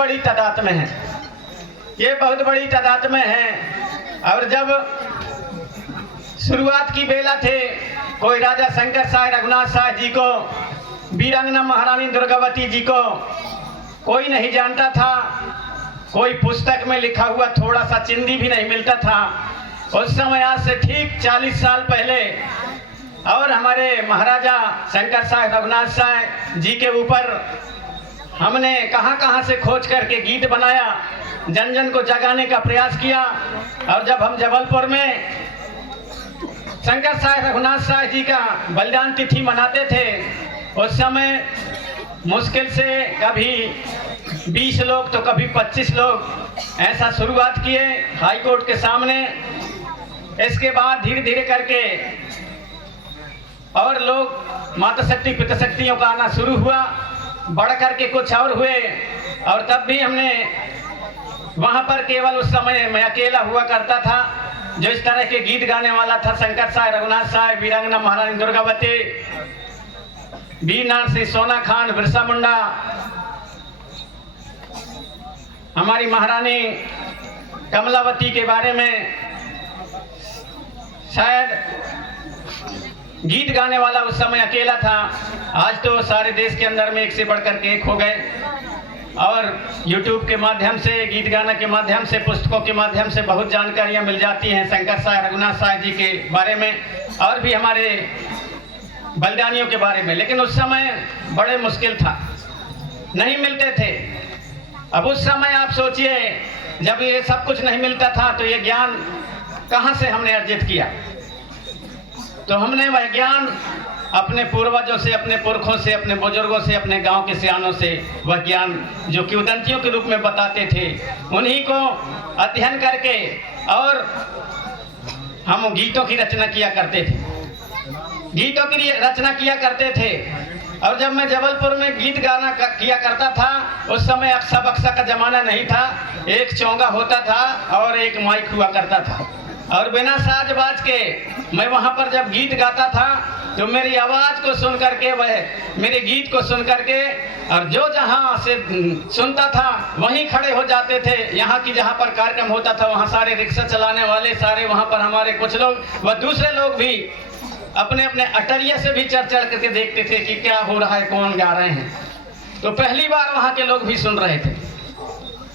बड़ी तादाद में हैं, ये बहुत बड़ी तादाद में हैं। और जब शुरुआत की बेला थे, कोई राजा शंकर साय रघुनाथ साय जी को, वीरांगना महारानी दुर्गावती जी को कोई नहीं जानता था। कोई पुस्तक में लिखा हुआ थोड़ा सा चिंदी भी नहीं मिलता था उस समय, आज से ठीक 40 साल पहले। और हमारे महाराजा शंकर साय रघुनाथ साय जी के ऊपर हमने कहां कहां से खोज करके गीत बनाया, जन जन को जगाने का प्रयास किया। और जब हम जबलपुर में शंकर साय रघुनाथ साय जी का बलिदान तिथि मनाते थे, उस समय मुश्किल से कभी 20 लोग तो कभी 25 लोग ऐसा शुरुआत किए हाई कोर्ट के सामने। इसके बाद धीरे धीरे करके और लोग माता शक्ति पिता शक्तियों का आना शुरू हुआ, बढ़ करके कुछ और हुए। और तब भी हमने वहां पर केवल उस समय मैं अकेला हुआ करता था जो इस तरह के गीत गाने वाला था। शंकर साय रघुनाथ साय, वीरांगना महारानी दुर्गावती, वीर नारायण सिंह सोना खान, बिरसा मुंडा, हमारी महारानी कमलावती के बारे में शायद गीत गाने वाला उस समय अकेला था। आज तो सारे देश के अंदर में एक से बढ़कर के एक हो गए, और YouTube के माध्यम से, गीत गाना के माध्यम से, पुस्तकों के माध्यम से बहुत जानकारियां मिल जाती हैं शंकर साय रघुनाथ साय जी के बारे में और भी हमारे बलिदानियों के बारे में। लेकिन उस समय बड़े मुश्किल था, नहीं मिलते थे। अब उस समय आप सोचिए, जब ये सब कुछ नहीं मिलता था तो ये ज्ञान कहां से हमने अर्जित किया? तो हमने वह ज्ञान अपने पूर्वजों से, अपने पुरखों से, अपने बुजुर्गों से, अपने गांव के सियानों से, वह ज्ञान जो किंवदंतियों के रूप में बताते थे, उन्हीं को अध्ययन करके और हम गीतों की रचना किया करते थे, गीतों की रचना किया करते थे। और जब मैं जबलपुर में गीत गाना किया करता था, उस समय अक्सा बक्सा का जमाना नहीं था, एक चौंगा होता था और एक माइक हुआ करता था। और बिना साज बाज के मैं वहां पर जब गीत गाता था तो मेरी आवाज को सुन करके, वह मेरे गीत को सुन करके, और जो जहां से सुनता था वहीं खड़े हो जाते थे। यहाँ की जहां पर कार्यक्रम होता था वहां सारे रिक्शा चलाने वाले, सारे वहां पर हमारे कुछ लोग व दूसरे लोग भी अपने अपने अटरिया से भी चढ़ चढ़ करके देखते थे कि क्या हो रहा है, कौन गा रहे हैं। तो पहली बार वहां के लोग भी सुन रहे थे।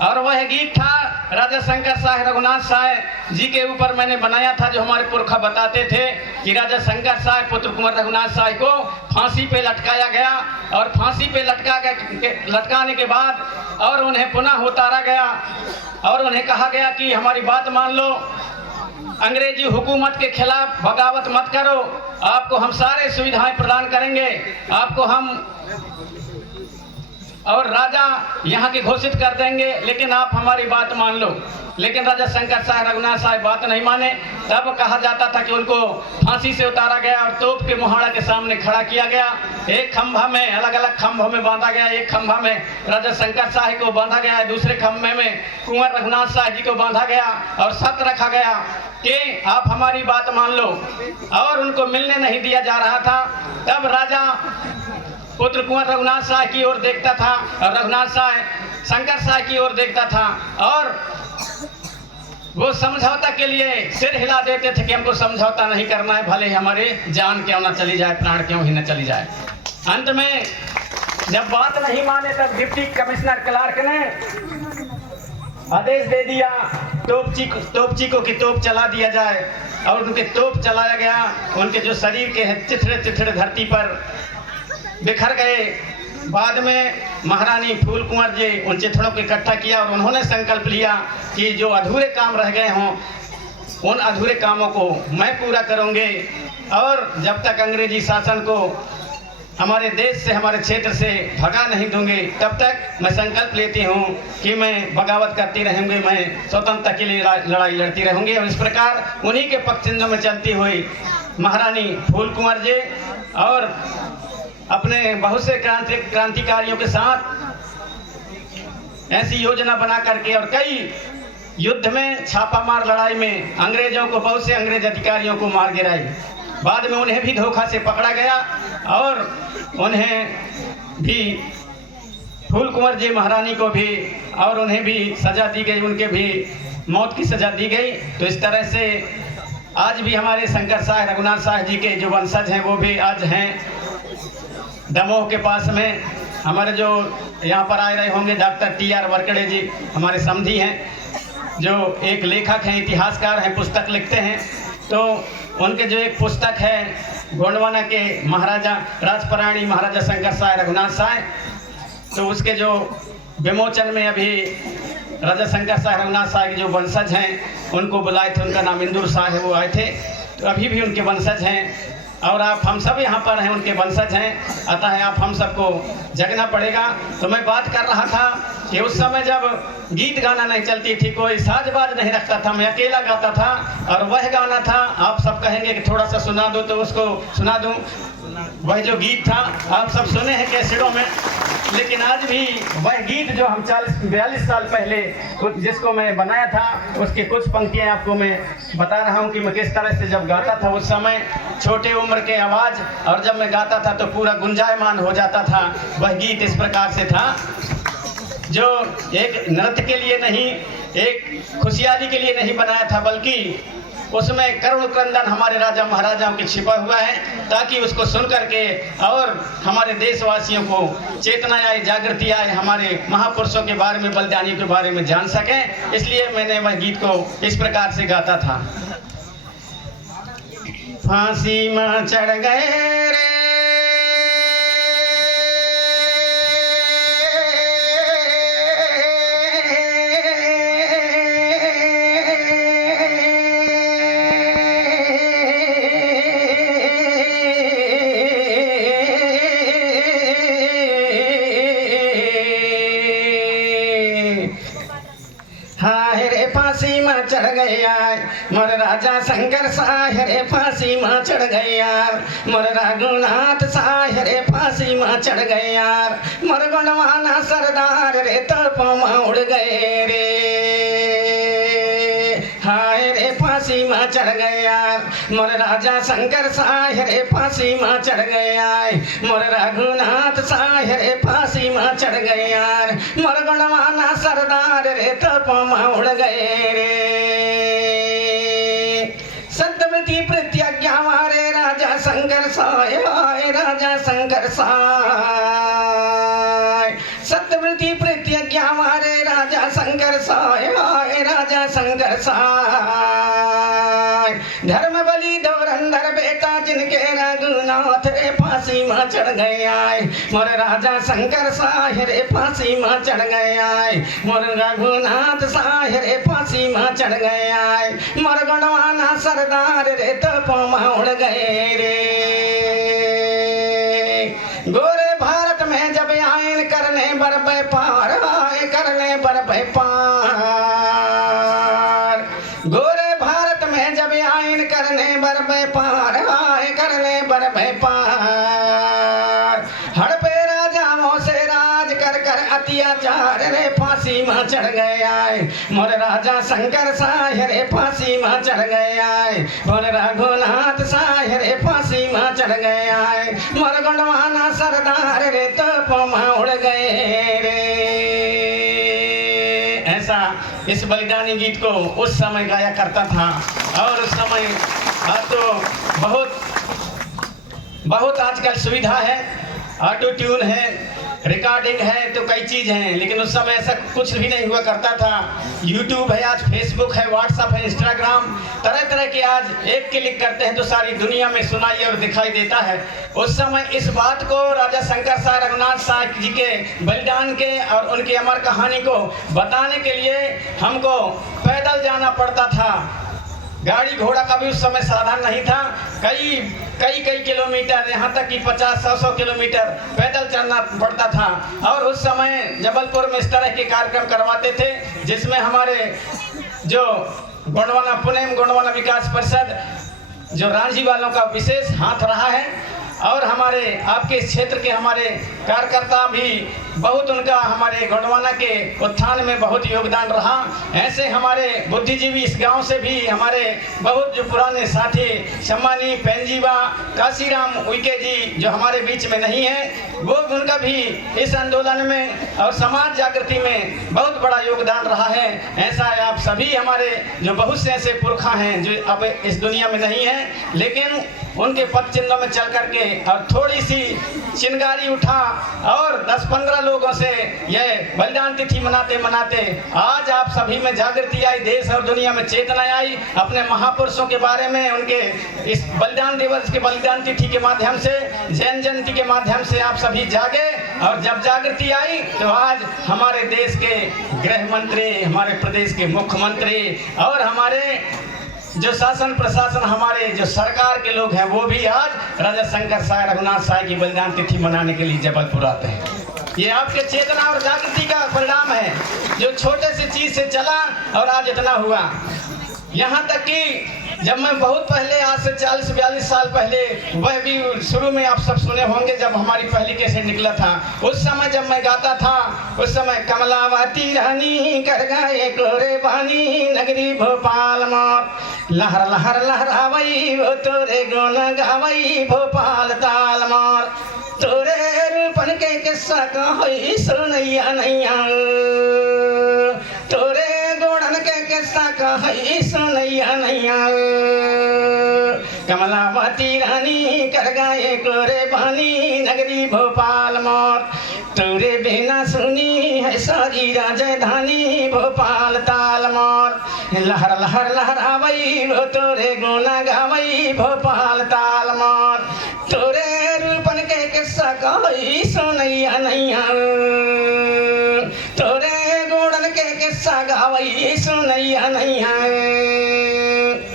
और वह गीत था राजा शंकर साय रघुनाथ साय जी के ऊपर मैंने बनाया था, जो हमारे पुरखा बताते थे कि राजा शंकर साय पुत्र कुंवर रघुनाथ साय को फांसी पे लटकाया गया, और फांसी पे लटकाने के बाद और उन्हें पुनः उतारा गया, और उन्हें कहा गया कि हमारी बात मान लो, अंग्रेजी हुकूमत के खिलाफ बगावत मत करो, आपको हम सारे सुविधाएं प्रदान करेंगे, आपको हम और राजा यहाँ के घोषित कर देंगे, लेकिन आप हमारी बात मान लो। लेकिन राजा शंकर साय रघुनाथ साय बात नहीं माने। तब कहा जाता था कि उनको फांसी से उतारा गया और तोप के मुहाड़ा के सामने खड़ा किया गया। एक खंभा में, अलग अलग खंभों में बांधा गया। एक खंभा में राजा शंकर साय को बांधा गया, दूसरे खंभे में कुंवर रघुनाथ साय जी को बांधा गया, और शर्त रखा गया कि आप हमारी बात मान लो। और उनको मिलने नहीं दिया जा रहा था। तब राजा पुत्र कुंवर रघुनाथ साय की ओर देखता था और रघुनाथ साय शंकर साय की ओर देखता था, और वो समझौता के लिए सिर हिला देते थे कि हमको समझौता नहीं करना है, भले हमारे जान क्यों ना चली जाए, प्राण क्यों ही ना चली जाए। अंत में जब बात नहीं माने तब डिप्टी कमिश्नर क्लार्क ने आदेश दे दिया तोपची को कि तोप चला दिया जाए, और उनके तोप चलाया गया। उनके जो शरीर के चिथड़े चिथड़े धरती पर बिखर गए। बाद में महारानी फूल कुंवर जी उन चिथड़ों को इकट्ठा किया और उन्होंने संकल्प लिया कि जो अधूरे काम रह गए हों उन अधूरे कामों को मैं पूरा करूंगे, और जब तक अंग्रेजी शासन को हमारे देश से, हमारे क्षेत्र से भगा नहीं दूंगी, तब तक मैं संकल्प लेती हूँ कि मैं बगावत करती रहूंगी, मैं स्वतंत्रता के लिए लड़ाई लड़ती रहूंगी। और इस प्रकार उन्हीं के पक्षिंदों में चलती हुई महारानी फूल कुंवर जी और अपने बहुत से क्रांतिकारियों के साथ ऐसी योजना बना करके और कई युद्ध में, छापामार लड़ाई में अंग्रेजों को, बहुत से अंग्रेज अधिकारियों को मार गिराई। बाद में उन्हें भी धोखा से पकड़ा गया और उन्हें भी फूल कुंवर जी महारानी को भी और उन्हें भी सजा दी गई, उनके भी मौत की सजा दी गई। तो इस तरह से आज भी हमारे शंकर साह रघुनाथ साह जी के जो वंशज हैं वो भी आज हैं दमोह के पास में। हमारे जो यहाँ पर आए रहे होंगे डॉक्टर TR वरकड़े जी हमारे समधी हैं, जो एक लेखक हैं, इतिहासकार हैं, पुस्तक लिखते हैं। तो उनके जो एक पुस्तक है गोंडवाना के महाराजा राजपराणी महाराजा शंकर साह रघुनाथ साह, तो उसके जो विमोचन में अभी राजा शंकर साह रघुनाथ साह के जो वंशज हैं उनको बुलाए थे, उनका नाम इंदुर शाह है, वो आए थे। तो अभी भी उनके वंशज हैं और आप हम सब यहाँ पर हैं, उनके वंशज हैं। अतः आप हम सबको जगना पड़ेगा। तो मैं बात कर रहा था कि उस समय जब गीत गाना नहीं चलती थी, कोई साजबाज नहीं रखता था, मैं अकेला गाता था और वह गाना था, आप सब कहेंगे कि थोड़ा सा सुना दो तो उसको सुना दूं। वह जो गीत था आप सब सुने हैं कैसेटों में, लेकिन आज भी वह गीत जो हम 40-42 साल पहले जिसको मैं बनाया था उसकी कुछ पंक्तियाँ आपको मैं बता रहा हूँ कि मैं किस तरह से जब गाता था उस समय, छोटे उम्र के आवाज़, और जब मैं गाता था तो पूरा गुंजायमान हो जाता था। वह गीत इस प्रकार से था, जो एक नृत्य के लिए नहीं, एक खुशहाली के लिए नहीं बनाया था, बल्कि उसमें करुण क्रंदन हमारे राजा महाराजाओं की छिपा हुआ है, ताकि उसको सुन करके और हमारे देशवासियों को चेतना आए, जागृति आए, हमारे महापुरुषों के बारे में, बलिदानियों के बारे में जान सकें। इसलिए मैंने वह गीत को इस प्रकार से गाता था। फांसी में चढ़ गए रे फांसी में चढ़ गया मोर राजा शंकर साह रे, फांसी में चढ़ गया मोर रघुनाथ साह रे, फांसी में चढ़ गया मोर गोंडवाना सरदार रे, तड़प में उड़ गए रे। हाय रे फांसी में चढ़ गया मोर राजा शंकर साह रे, फांसी में चढ़ गया मोर रघुनाथ साह रे, फांसी में चढ़ गया मोर गोंडवाना सरदार रे, तड़प में उड़ गए रे। सत्यवती प्रतिज्ञा मारे राजा शंकर साह, राजा शंकर साह, सत्यवती प्रतिज्ञा मारे राजा शंकर साह, राजा शंकर साह। धर्म बलि धुरंधर बेटा जिनके रघुनाथ रे, फांसी में चढ़ गया मोर राजा शंकर साह रे, फांसी में चढ़ गया मोर रघुनाथ साह रे, फांसी में चढ़ गया मोर गोंडवाना सरदार रे, तड़प में उड़ गए रे। गोरे भारत में जब आए करने बर व्यापार, आए करने बर व्यापार, गोरे भारत में जब आए करने बर व्यापार, आए करने बर व्यापार, हड़पे राजाओं से राज कर कर अत्याचार रे, फांसी में चढ़ गया मोर राजा शंकर साह रे, फांसी में चढ़ गया मोर रघुनाथ साह रे, फांसी में चढ़ गया मोर गोंडवाना सरदार रे, तड़प में उड़ गए रे। ऐसा इस बलिदानी गीत को उस समय गाया करता था। और उस समय आज तो बहुत आजकल सुविधा है, ऑटो ट्यून है, रिकॉर्डिंग है, तो कई चीज़ हैं, लेकिन उस समय ऐसा कुछ भी नहीं हुआ करता था। यूट्यूब है, आज फेसबुक है, व्हाट्सएप है, इंस्टाग्राम, तरह तरह के आज एक क्लिक करते हैं तो सारी दुनिया में सुनाई और दिखाई देता है। उस समय इस बात को राजा शंकर साह रघुनाथ साह जी के बलिदान के और उनकी अमर कहानी को बताने के लिए हमको पैदल जाना पड़ता था। गाड़ी घोड़ा का भी उस समय साधन नहीं था। कई किलोमीटर, यहाँ तक कि 50-100 किलोमीटर पैदल चलना पड़ता था। और उस समय जबलपुर में इस तरह के कार्यक्रम करवाते थे जिसमें हमारे जो गोंडवाना पुनेम गोंडवाना विकास परिषद, जो रांझी वालों का विशेष हाथ रहा है, और हमारे आपके क्षेत्र के हमारे कार्यकर्ता भी बहुत उनका हमारे गोंडवाना के उत्थान में बहुत योगदान रहा। ऐसे हमारे बुद्धिजीवी इस गांव से भी हमारे बहुत जो पुराने साथी सम्मानी पेंजीवा काशीराम उइके जी जो हमारे बीच में नहीं है, वो उनका भी इस आंदोलन में और समाज जागृति में बहुत बड़ा योगदान रहा है। ऐसा है आप सभी हमारे जो बहुत से ऐसे पुरखा हैं जो अब इस दुनिया में नहीं है, लेकिन उनके पद चिन्हों में चल करके और थोड़ी सी चिंगारी उठा और 10-15 लोगों से यह बलिदान तिथि मनाते मनाते आज आप सभी में जागृति आई, देश और दुनिया में चेतना आई। अपने महापुरुषों के बारे में उनके इस बलिदान दिवस के बलिदान तिथि के माध्यम से, जैन जयंती के माध्यम से आप सभी जागे और जब जागृति आई तो आज हमारे देश के गृह मंत्री, हमारे प्रदेश के मुख्यमंत्री और हमारे जो शासन प्रशासन हमारे जो सरकार के लोग हैं वो भी आज राजा शंकर साय रघुनाथ साय की बलिदान तिथि मनाने के लिए जबलपुर आते हैं। ये आपके चेतना और जागृति का परिणाम है, जो छोटे से चीज से चला और आज इतना हुआ। यहाँ तक कि जब मैं बहुत पहले, आज से 40-42 साल पहले, वह भी शुरू में आप सब सुने होंगे जब हमारी पहली कैसेट निकला था, उस समय जब मैं गाता था उस समय कमलावती रानी कर गए कोरे बानी नगरी भोपाल मोर, लहर लहर लहरावई वो तोरे गुण गावई भोपाल ताल मोर, तोरे रूपन के किस्सा कहोई सुनैया नैया, तोरे गुणन के किस्सा कहोई सुनैया नैया, कमलावती रानी कर गए कोरे बानी नगरी भोपाल मोर, तोरे बिना सुनी है सारी राजधानी भोपाल ताल मोर, लहर लहर लहरावई वो तोरे गुना गावई भोपाल ताल मोर, तोरे रूपन के किस्सा कहोई सुनैया नैया, तोरे गुणन के किस्सा गावई सुनैया नैया।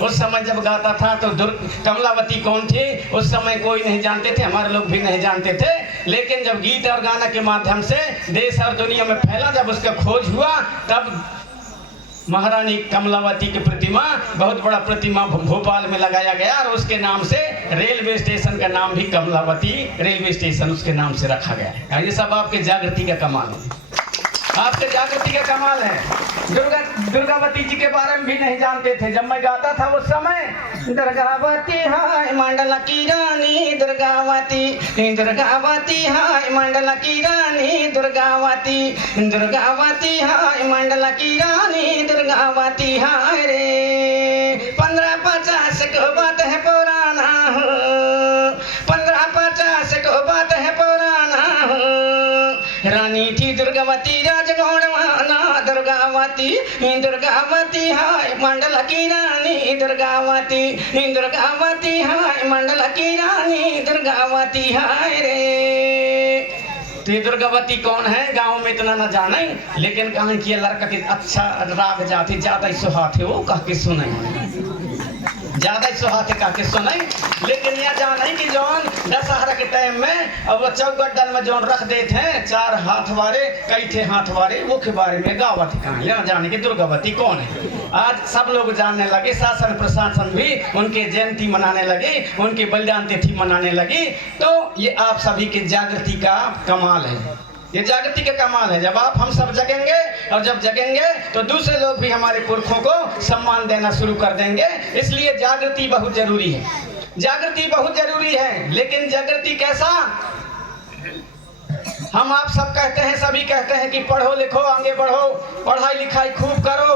उस समय जब गाता था तो कमलावती कौन थी उस समय कोई नहीं जानते थे, हमारे लोग भी नहीं जानते थे, लेकिन जब गीत और गाना के माध्यम से देश और दुनिया में फैला, जब उसका खोज हुआ तब महारानी कमलावती की प्रतिमा, बहुत बड़ा प्रतिमा भोपाल में लगाया गया और उसके नाम से रेलवे स्टेशन का नाम भी कमलावती रेलवे स्टेशन उसके नाम से रखा गया। ये सब आपके जागृति का कमाल है, आपके जागृति का कमाल है। दुर्गावती जी के बारे में भी नहीं जानते थे। जब मैं गाता था उस समय, दुर्गावती हाय मंडल की रानी दुर्गावती, दुर्गावती हाय मंडल की रानी दुर्गावती, दुर्गावती हाय मंडल की रानी दुर्गावती हाय रे, 1550 को बात है पुराना हो, 1550 को बात है पुराना हो, रानी थी दुर्गावती राजगोंडवाना दुर्गावती, दुर्गावती हाय मंडल की रानी दुर्गावती, दुर्गावती हाय मंडल की रानी दुर्गावती हाय रे। तो ये दुर्गावती कौन है गांव में इतना न जाने, लेकिन कहा कि लड़का के अच्छा राग जाती ज्यादा ही सुहाते वो कह के सुने, ज्यादा ही सुहाते कह के सुने, लेकिन यह जाना कि जौन दशहरा के टाइम में अब वो चौगट दल में जौन रख देते हैं 4 हाथ वारे कई थे हाथ वारे, वो के बारे में गावती कहाँ यहाँ जाने की दुर्गावती कौन है। आज सब लोग जानने लगे, शासन प्रशासन भी उनके जयंती मनाने लगे, उनकी बलिदान तिथि मनाने लगी। तो ये आप सभी के जागृति का कमाल है, ये जागृति का कमाल है। जब आप हम सब जगेंगे और जब जगेंगे तो दूसरे लोग भी हमारे पुरखों को सम्मान देना शुरू कर देंगे। इसलिए जागृति बहुत जरूरी है, जागृति बहुत जरूरी है। लेकिन जागृति कैसा, हम आप सब कहते हैं, सभी कहते हैं कि पढ़ो लिखो आगे बढ़ो, पढ़ाई लिखाई खूब करो।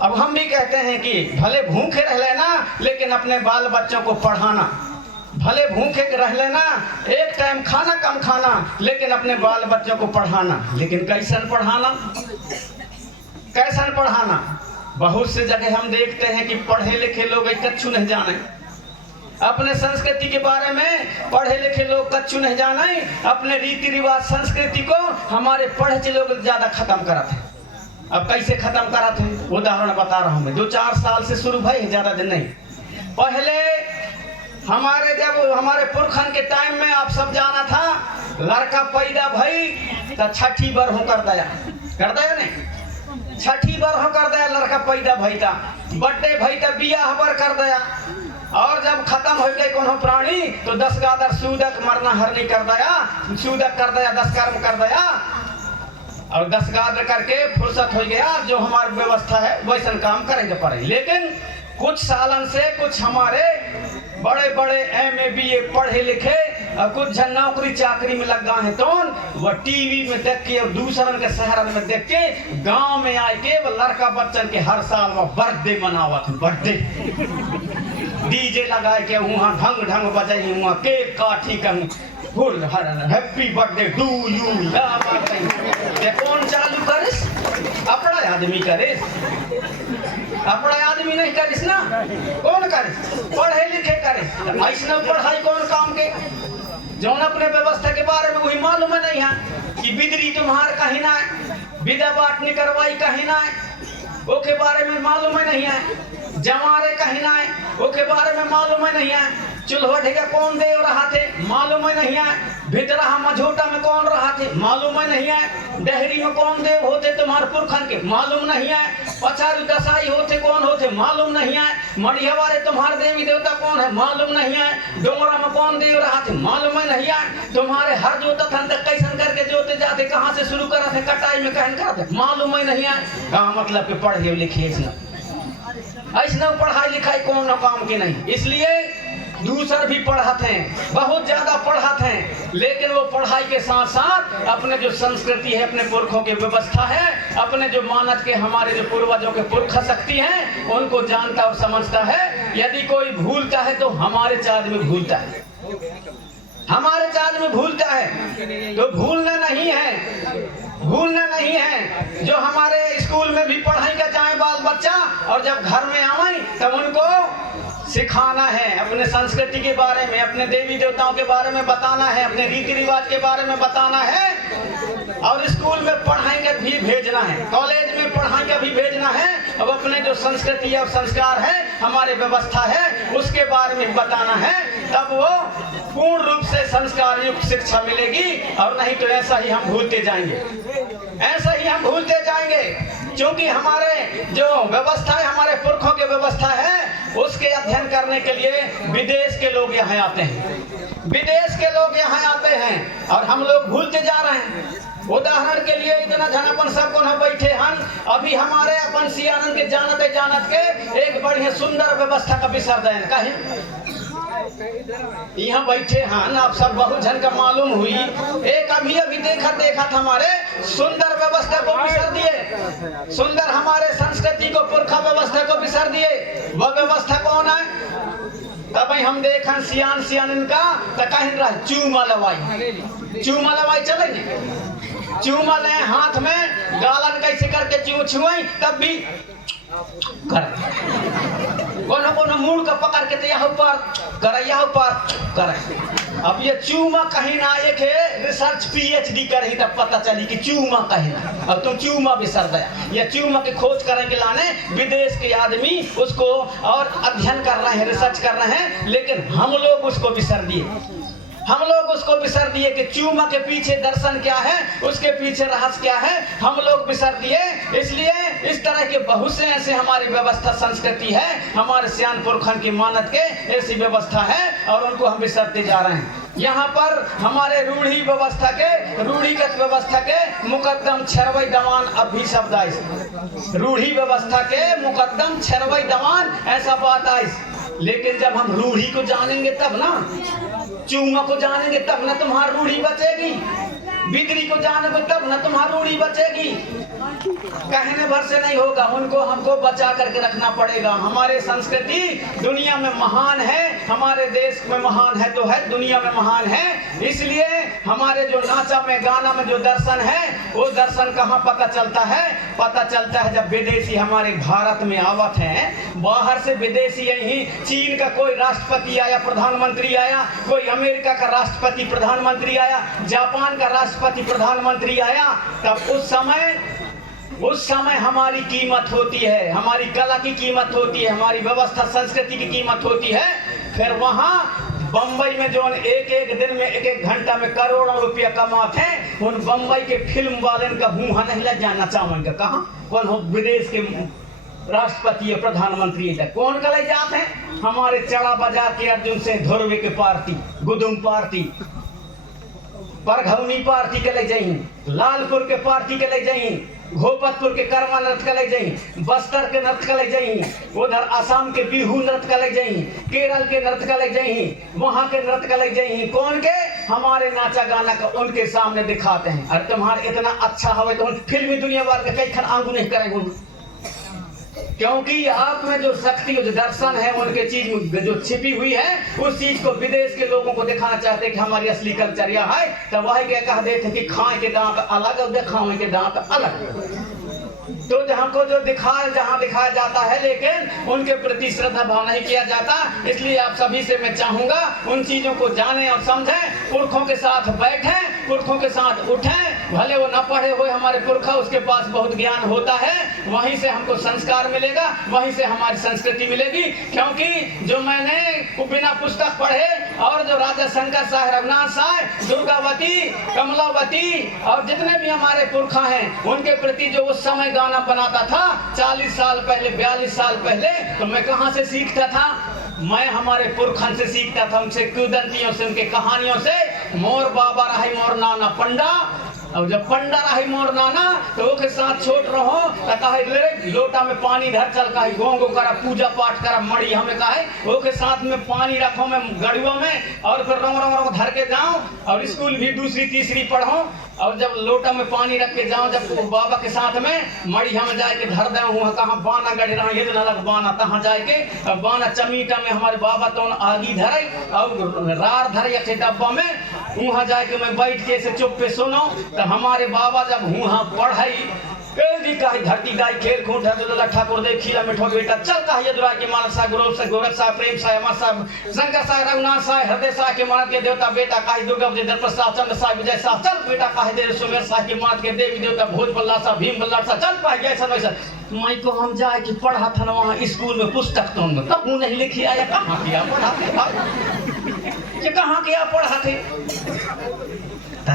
अब हम भी कहते हैं कि भले भूखे रह लेना लेकिन अपने बाल बच्चों को पढ़ाना, भले भूखे रह लेना, एक टाइम खाना कम खाना, लेकिन अपने बाल बच्चों को पढ़ाना। लेकिन कैसन पढ़ाना, कैसन पढ़ाना। बहुत से जगह हम देखते हैं कि पढ़े लिखे लोग कच्चू नहीं जाने, अपने संस्कृति के बारे में पढ़े लिखे लोग कच्चू नहीं जाने, अपने रीति रिवाज संस्कृति को हमारे पढ़े लोग ज्यादा खत्म करते हैं। अब कैसे खत्म करते हैं उदाहरण बता रहा हूं मैं, 2-4 साल से शुरू भाई, ज्यादा दिन नहीं। पहले हमारे जब हमारे पुरखन के टाइम में आप सब जाना था, लड़का पैदा भई तो 6 बार हो कर दया नहीं, 6 बार हो कर दया, लड़का पैदा भई था, बर्थडे भई था, बियाह बर कर दया, और जब खत्म हो गई कोनो प्राणी तो 10 गादर सूदक मरना हरनी कर दया, सूदक कर दया 10 कर्म कर दया और 10 गादर करके फुर्सत हो गया। जो हमारी व्यवस्था है वैसा काम करेंगे पड़े। लेकिन कुछ सालन से कुछ हमारे बड़े बड़े MA BA पढ़े लिखे और कुछ जन नौकरी चाकरी में लग गए हैं तो वह टीवी में देख के और दूसरन के शहर में देख के गांव में आए के वो लड़का बच्चन के हर साल वो बर्थडे मनावत, बर्थडे DJ लगाए के वहाँ ढंग ढंग बजाई, वहाँ केक काटी कर फुल हर हैप्पी बर्थडे टू यू। ये कौन चालू करिस? अपना आदमी करिस, अपना आदमी नहीं करिस ना, कौन करिस? पढ़े लिखे करिस। ऐसा पढ़ाई कौन काम के जो अपने व्यवस्था के बारे में वही मालूम नहीं है कि बिदरी तुम्हार कहीं ना है, विदा बांटनी करवाई कहीं ना है, वो के बारे में मालूम नहीं है, जमारे कहीं ना है, वो के बारे में मालूम नहीं है, चूल्हा ढेगा कौन दे रहा थे मालूम नहीं है, भितरा मझोटा में कौन रहा थे मालूम नहीं है, डहरी में कौन देव होते तुम्हारे पुरखन के मालूम नहीं है, पचारू दसाई होते कौन होते मालूम नहीं है, मढ़िया वाले तुम्हारे देवी देवता कौन है मालूम नहीं है, डोंगरा में कौन देव रहा थे मालूम नहीं है, तुम्हारे हर जोता थन तक कैसन करके जोते जाते, कहाँ से शुरू करा थे, कटाई में कहन करा थे मालूम ही नहीं है। कहाँ मतलब कि पढ़े लिखे ऐसा पढ़ाई लिखाई कौन काम के नहीं। इसलिए दूसर भी पढ़ाते हैं, बहुत ज्यादा पढ़ाते हैं, लेकिन वो पढ़ाई के साथ साथ अपने जो संस्कृति है, अपने पुरखों की व्यवस्था है, अपने जो मानत के हमारे जो पूर्वजों के पुरख शक्ति हैं उनको जानता और समझता है। यदि कोई भूलता है तो हमारे चाँद में भूलता है, हमारे चाँद में भूलता है तो भूलना नहीं है, भूलना नहीं है। जो हमारे स्कूल में भी पढ़ाई का जाए बाल बच्चा और जब घर में आए तब उनको सिखाना है, अपने संस्कृति के बारे में, अपने देवी देवताओं के बारे में बताना है, अपने रीति रिवाज के बारे में बताना है और स्कूल में पढ़ाई का भी भेजना है, कॉलेज में पढ़ाई का भी भेजना है। अब अपने जो संस्कृति और संस्कार है, हमारे व्यवस्था है, उसके बारे में बताना है, तब वो पूर्ण रूप से संस्कार युक्त शिक्षा मिलेगी। और नहीं तो ऐसा ही हम भूलते जाएंगे, ऐसा ही हम भूलते जाएंगे, क्योंकि हमारे जो व्यवस्था है, हमारे पुरखों की व्यवस्था है, उसके अध्ययन करने के लिए विदेश के लोग यहाँ आते हैं, विदेश के लोग यहाँ आते हैं और हम लोग भूलते जा रहे हैं। उदाहरण के लिए इतना झनापन सब को न बैठे हन, अभी हमारे अपन सियानन के जानते जानत के एक बढ़िया सुंदर व्यवस्था का विसर्जन कहीं यहाँ बैठे हन, आप सब बहुत जन का मालूम हुई, एक अभी देखा हमारे सुंदर व्यवस्था को बिसर दिए, सुंदर हमारे संस्कृति को पुरखा व्यवस्था को बिसर दिए। वह व्यवस्था कौन है? तब हम देखन सियान सियान का कहीं रहा चूमा लवाई, चूमा लवाई चलेंगे, चूमा ले हाथ में गालन कैसे करके छुआई तब भी कर कोनो कोनो मूड का पकड़ के यहाँ ऊपर करे, यहाँ ऊपर करे। अब ये चूमा कहीं ना एक है रिसर्च PhD करी तब पता चली कि चूमा कहीं ना, अब तुम चूमा बिसर गया। ये चूमा की खोज करेंगे लाने विदेश के आदमी उसको और अध्ययन कर रहे हैं, रिसर्च कर रहे हैं, लेकिन हम लोग उसको बिसर दिए, हम लोग उसको बिसर दिए कि चूमा के पीछे दर्शन क्या है, उसके पीछे रहस्य क्या है, हम लोग बिसर दिए। इसलिए इस तरह के बहुत से ऐसे हमारी व्यवस्था संस्कृति है, हमारे सियान पुरखन की मानत के ऐसी व्यवस्था है और उनको हम बिसरते जा रहे हैं। यहाँ पर हमारे रूढ़ी व्यवस्था के, रूढ़िगत व्यवस्था के मुकद्दम छरवई दवान अब भी शब्द आए, रूढ़ी व्यवस्था के मुकद्दम छरवई दवान ऐसा बात आई। लेकिन जब हम रूढ़ी को जानेंगे तब ना, चूमा को जानेंगे तब ना तुम्हारी रूढ़ी बचेगी, बिदरी को जानोगे तब ना तुम्हारी रूढ़ी बचेगी, कहने भर से नहीं होगा, उनको हमको बचा करके रखना पड़ेगा। हमारे संस्कृति दुनिया में महान है, हमारे देश में महान है तो है, दुनिया में महान है। इसलिए हमारे जो नाचा में गाना में जो दर्शन है, वो दर्शन कहाँ पता चलता है? पता चलता है जब विदेशी हमारे भारत में आवत हैं, बाहर से विदेशी, यही चीन का कोई राष्ट्रपति आया, प्रधानमंत्री आया, कोई अमेरिका का राष्ट्रपति प्रधानमंत्री आया, जापान का राष्ट्रपति प्रधानमंत्री आया, तब उस समय हमारी कीमत होती है, हमारी कला की कीमत होती है, हमारी व्यवस्था संस्कृति की कीमत होती है। फिर वहाँ बम्बई में जो एक दिन में एक घंटा में करोड़ों रुपया कमाते हैं, उन बम्बई के फिल्म वाले का मुँह नहीं लग जाना चाहेंगे, कहाँ कौन हो विदेश के राष्ट्रपति और प्रधानमंत्री तक कौन कले जाते हैं? हमारे चढ़ा बाजार के अर्जुन सिंह धुर्वे के पार्टी, गुदुम पार्टी, परघौनी पार्टी के ले जाई, लालपुर के पार्टी के ले जाई, भोपतपुर के कर्मा नृत्य के ले जाई, बस्तर के नृत्य के ले जाई, उधर असम के बिहू नृत्य के ले जाई, केरल के नृत्य के ले जाई, वहां के नृत्य के ले जाई। कौन के? हमारे नाचा गाना का उनके सामने दिखाते हैं। अरे तुम्हारे इतना अच्छा हवे तो फिल्मी दुनिया वाले के कई खन आंगू नहीं करेंगे, क्योंकि आप में जो शक्ति जो दर्शन है उनके चीज में जो छिपी हुई है, उस चीज को विदेश के लोगों को दिखाना चाहते हैं कि हमारी असली कल्चर यह है। तब वही क्या कह देते कि खाए के दांत अलग और दिखाए के दांत अलग। तो जहाँ को जो जहाँ दिखाया जाता है, लेकिन उनके प्रति श्रद्धा भाव नहीं किया जाता। इसलिए आप सभी से मैं चाहूंगा उन चीजों को जाने और समझें, पुरखों के साथ बैठें, पुरखों के साथ उठें। भले वो न पढ़े हुए हमारे पुरखा, उसके पास बहुत ज्ञान होता है, वहीं से हमको संस्कार मिलेगा, वहीं से हमारी संस्कृति मिलेगी। क्योंकि जो मैंने बिना पुस्तक पढ़े और जो राजा शंकर साह, रघुनाथ साह, दुर्गावती, कमलावती और जितने भी हमारे पुरखा हैं, उनके प्रति जो उस समय गाना बनाता था 40 साल पहले, 42 साल पहले, तो मैं कहाँ से सीखता था? मैं हमारे पुरखन से सीखता था, उनसे किंवदंतियों से, उनके कहानियों से। मोर बाबा रहे मोर नाना पंडा, और जब पंडा रही मोर नाना तो वो के साथ छोट रहो तो कहे ले लोटा में पानी धर, चल कहे गोंगो करा, पूजा पाठ करा, मड़ी हमें कहे वो के साथ में पानी रखो मैं गड़ुआ में, और फिर रंग रंग रंग धर के जाऊं और स्कूल भी दूसरी तीसरी पढ़ो। और जब लोटा में पानी रख के जाऊं, जब बाबा के साथ में मड़ी हम जाए के धर दे हूँ, कहाँ बाना गढ़ रहा ये अलग बाना, तहाँ जाए के बाना चमीटा में हमारे बाबा तो आगी धरे और रार धरे एक डब्बा में, वहाँ जाए के मैं बैठ के ऐसे चुप पे सुनो। तो हमारे बाबा जब वहाँ पढ़ाई धरती गाय खेल खूंट है ठाकुर देव खीरा मिठो बेटा चल का ये दुरा के मानस सा गुरु सा गोरख सा प्रेम सा अमर सा शंकर सा रघुनाथ सा हृदय सा के मानत के देवता बेटा काहे दुर्गा विजय प्रसाद चंद्र सा विजय सा चल बेटा काहे दे सुमेर सा के मानत के देवी देवता भोज बल्ला सा भीम बल्ला सा चल पाए गया सब ऐसा। माई को हम जाए कि पढ़ा था ना वहाँ स्कूल में पुस्तक तो तब नहीं लिखी आया, कहाँ किया पढ़ा ये कहाँ किया पढ़ा थे।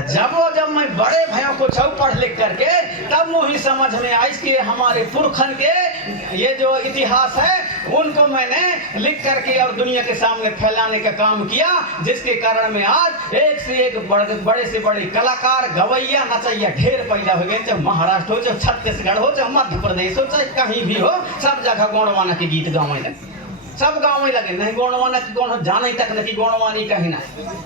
जब मैं बड़े भाइयों को छौ पढ़ लिख करके तब मुझे समझ में आई कि हमारे पुरखन के ये जो इतिहास है उनको मैंने लिख करके और दुनिया के सामने फैलाने का काम किया, जिसके कारण में आज एक से एक बड़े से बड़े कलाकार, गवैया, नचैया ढेर पैदा हो गए। चाहे महाराष्ट्र हो, चाहे छत्तीसगढ़ हो, चाहे मध्य प्रदेश हो, चाहे कहीं भी हो, सब जगह गौड़वाना के गीत गावे लगे, सब गाँव में लगे। नहीं गौड़वाना की जाने तक नहीं गौड़वानी कहीं ना।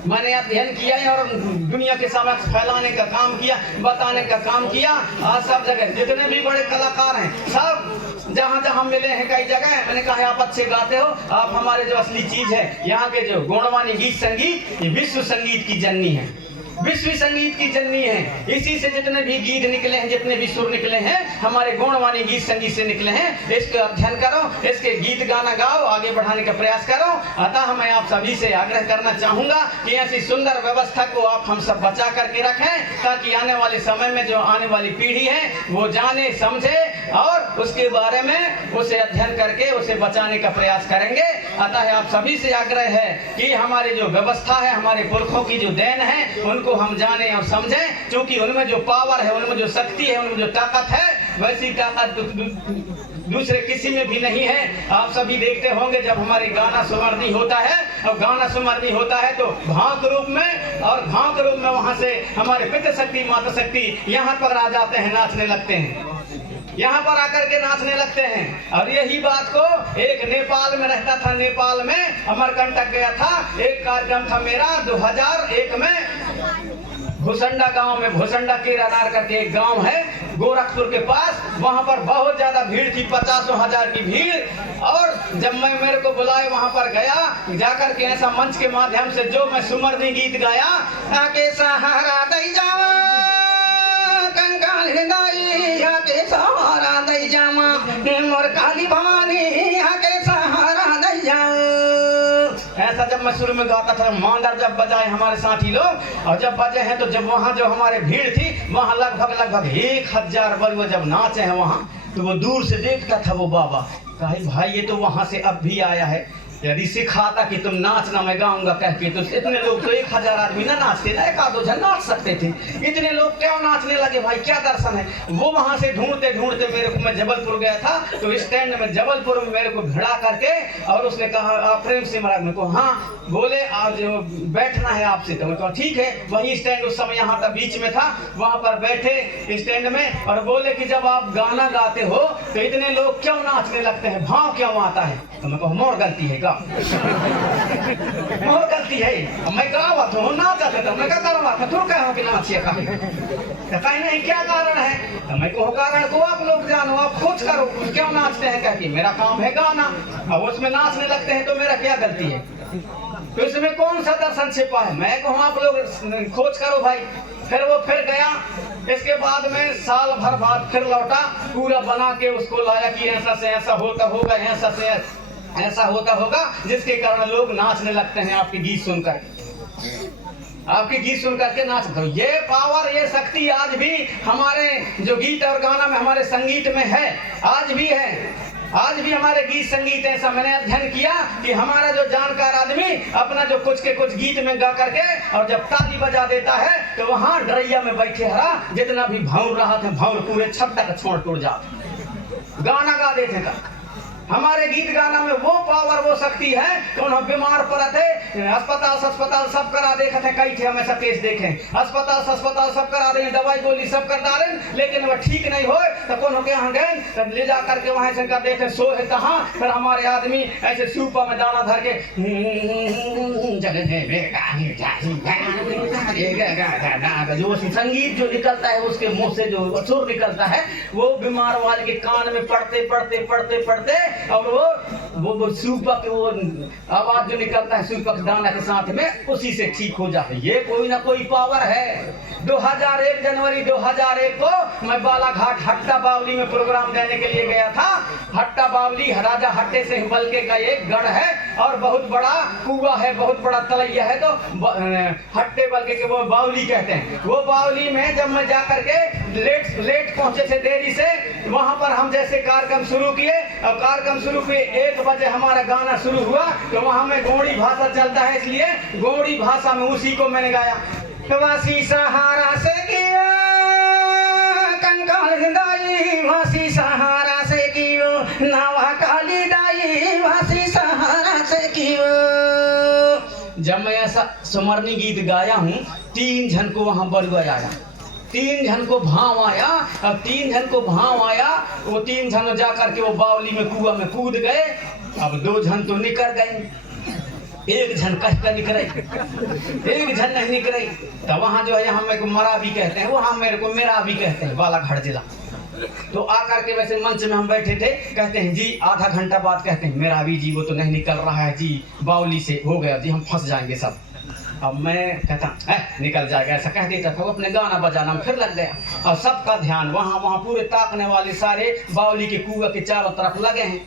मैंने अध्ययन किया और दुनिया के समक्ष फैलाने का काम किया, बताने का काम किया। आज सब जगह जितने भी बड़े कलाकार हैं सब जहाँ जहाँ मिले हैं कई जगह, मैंने कहा आप अच्छे गाते हो, आप हमारे जो असली चीज है यहाँ के जो गौड़वानी गीत संगीत, ये विश्व संगीत की जननी है, विश्व संगीत की जननी है। इसी से जितने भी गीत निकले हैं, जितने भी सुर निकले हैं, हमारे गौड़वानी गीत संगीत से निकले हैं। इसका अध्ययन करो, इसके गीत गाना गाओ, आगे बढ़ाने का प्रयास करो। अतः मैं आप सभी से आग्रह करना चाहूंगा कि ऐसी सुंदर व्यवस्था को आप हम सब बचा करके रखें, ताकि आने वाले समय में जो आने वाली पीढ़ी है वो जाने समझे और उसके बारे में उसे अध्ययन करके उसे बचाने का प्रयास करेंगे। अतः आप सभी से आग्रह है कि हमारी जो व्यवस्था है, हमारे पुरखों की जो देन है, उनको हम जाने और समझें, क्योंकि उनमें जो पावर है, उनमें जो शक्ति है, उनमें जो ताकत है, वैसी ताकत दूसरे किसी में भी नहीं है। आप सभी देखते होंगे जब हमारे गाना सुमरनी होता है, और गाना सुमरनी होता है तो भाव के रूप में, और भाव के रूप में वहां से हमारे पितृ शक्ति, माता शक्ति यहाँ पर आ जाते हैं, नाचने लगते हैं, यहाँ पर आकर के नाचने लगते हैं। और यही बात को एक नेपाल में रहता था, नेपाल में अमरकंटक गया था, एक कार्यक्रम था मेरा 2001 में भूसंडा गांव में, भूसंडा केरानार करके एक गांव है गोरखपुर के पास, वहां पर बहुत ज्यादा भीड़ थी, 50,000 की भीड़। और जब मैं मेरे को बुलाए वहां पर गया, जाकर के ऐसा मंच के माध्यम से जो मैं सुमरनी गीत गाया, आके सहारा दई जावा कंकाल गाई, आके सहारा दई जावा मोर काली भवानी, आके सहारा दई जावा। ऐसा जब मैं शुरू में गाता था, मांदर जब बजाए हमारे साथी लोग, और जब बजे हैं तो जब वहाँ जो हमारे भीड़ थी, वहाँ लगभग 1000 बरुआ जब नाचे हैं वहाँ, तो वो दूर से देखता था वो बाबा, कहा भाई ये तो वहाँ से अब भी आया है, यदि सिखाता कि तुम नाचना मैं गाऊंगा कह के, तो इतने लोग तो 1000 आदमी ना नाचते ना, 1-2 जन नाच सकते थे। इतने लोग क्यों नाचने लगे भाई, क्या दर्शन है? वो वहां से ढूंढते ढूंढते मेरे को, मैं जबलपुर गया था तो स्टैंड में जबलपुर में मेरे को भिड़ा करके, और उसने कहा आप प्रेम से महाराज, मेरे को हाँ बोले आज बैठना है आपसे। तो मैं कहा ठीक है। वही स्टैंड उस समय यहाँ था, बीच में था, वहां पर बैठे स्टैंड में, और बोले कि जब आप गाना गाते हो तो इतने लोग क्यों नाचने लगते हैं, भाव क्यों आता है? तो मैं कहूँ मोर गलती है का मोर गलती है, मैं गावा तो नाचा था, मैं क्या करवा था, तू क्या हो कि नाचिए का, तो कहीं नहीं क्या कारण है? तो मैं कहूँ कारण को आप लोग जानो, आप खोज करो क्यों नाचते हैं, कहती मेरा काम है गाना, अब उसमें नाचने लगते हैं तो मेरा क्या गलती है? तो इसमें कौन सा दर्शन छिपा है? मैं कहूँ आप लोग खोज करो भाई। फिर वो फिर गया, इसके बाद में साल भर बाद फिर लौटा, पूरा बना के उसको लाया कि ऐसा से ऐसा होता होगा, ऐसा से ऐसा होता होगा, जिसके कारण लोग नाचने लगते हैं आपके गीत सुनकर, आपके गीत सुन करके नाचते हो। ये पावर, ये शक्ति आज भी हमारे जो गीत और गाना में, हमारे संगीत में है, आज भी है। आज भी हमारे गीत संगीत ऐसा, मैंने अध्ययन किया कि हमारा जो जानकार आदमी अपना जो कुछ के कुछ गीत में गा करके, और जब ताली बजा देता है तो वहां डरैया में बैठे हरा जितना भी भौर रहा था, भौर पूरे छत तक छोड़ टूट जाते, गाना गा देते था। हमारे गीत गाना में वो पावर, वो शक्ति है कि उन्हें बीमार पड़ते, अस्पताल सब करा देखे थे, कई थे हमेशा केस देखे, अस्पताल सब करा देंगे, दवाई गोली सब कर डालें, लेकिन वह ठीक नहीं हो तो कौन के यहाँ गए, तब ले जा करके वहां से कर देखे सो है कहाँ। फिर हमारे आदमी ऐसे सूपा में दाना धर के जो संगीत जो निकलता है उसके मुंह से जो सुर निकलता है, वो बीमार वाले के कान में पढ़ते पढ़ते पढ़ते पढ़ते, और वो सूपा के वो आवाज जो निकलता है सूपा के दाना के साथ में, उसी से ठीक हो जाता है। ये कोई ना कोई पावर है। 2001 जनवरी 2001 को मैं बालाघाट हट्टा बावली में प्रोग्राम देने के लिए गया था। हट्टा बावली राजा हट्टे से बल्के का एक गढ़ है और बहुत बड़ा कुआ है, बहुत बड़ा तलैया है, तो हट्टे बल्के के वो बावली कहते हैं। वो बावली में जब मैं जा करके लेट पहुंचे थे देरी से, वहां पर हम जैसे कार्यक्रम शुरू किए, अब कार्यक्रम शुरू किए 1 बजे हमारा गाना शुरू हुआ, तो वहां में गोंडी भाषा चलता है, इसलिए गोंडी भाषा में उसी को मैंने गाया। वासी सहारा से किया कंकाल हिंदाई, वासी सहारा से कियो नावा काली दाई, वासी सहारा से कियो। जब मैं ऐसा सुमरनी गीत गाया हूँ, 3 जन को वहां बलुआ आया, 3 जन को भाव आया। अब 3 जन को भाव आया, वो 3 जन जा करके वो बावली में कुआ में कूद गए। अब 2 जन तो निकल गए, 1 जन कष्ट निकले, 1 जन नहीं निकले। तो वहाँ जो है, हम मेरे को मरा भी कहते हैं, वहाँ मेरे को मेरा भी कहते हैं, बालाघाट जिला। तो आकर के वैसे मंच में हम बैठे थे, कहते हैं जी आधा घंटा बाद कहते हैं मेरा भी जी वो तो नहीं निकल रहा है जी, बावली से हो गया जी, हम फंस जाएंगे सब। अब मैं कहता निकल जाएगा, ऐसा कह देता था। वो अपने गाना बजाना में फिर लग गया, और सबका ध्यान वहाँ पूरे ताकने वाले सारे बावली के कुआं के चारों तरफ लगे हैं।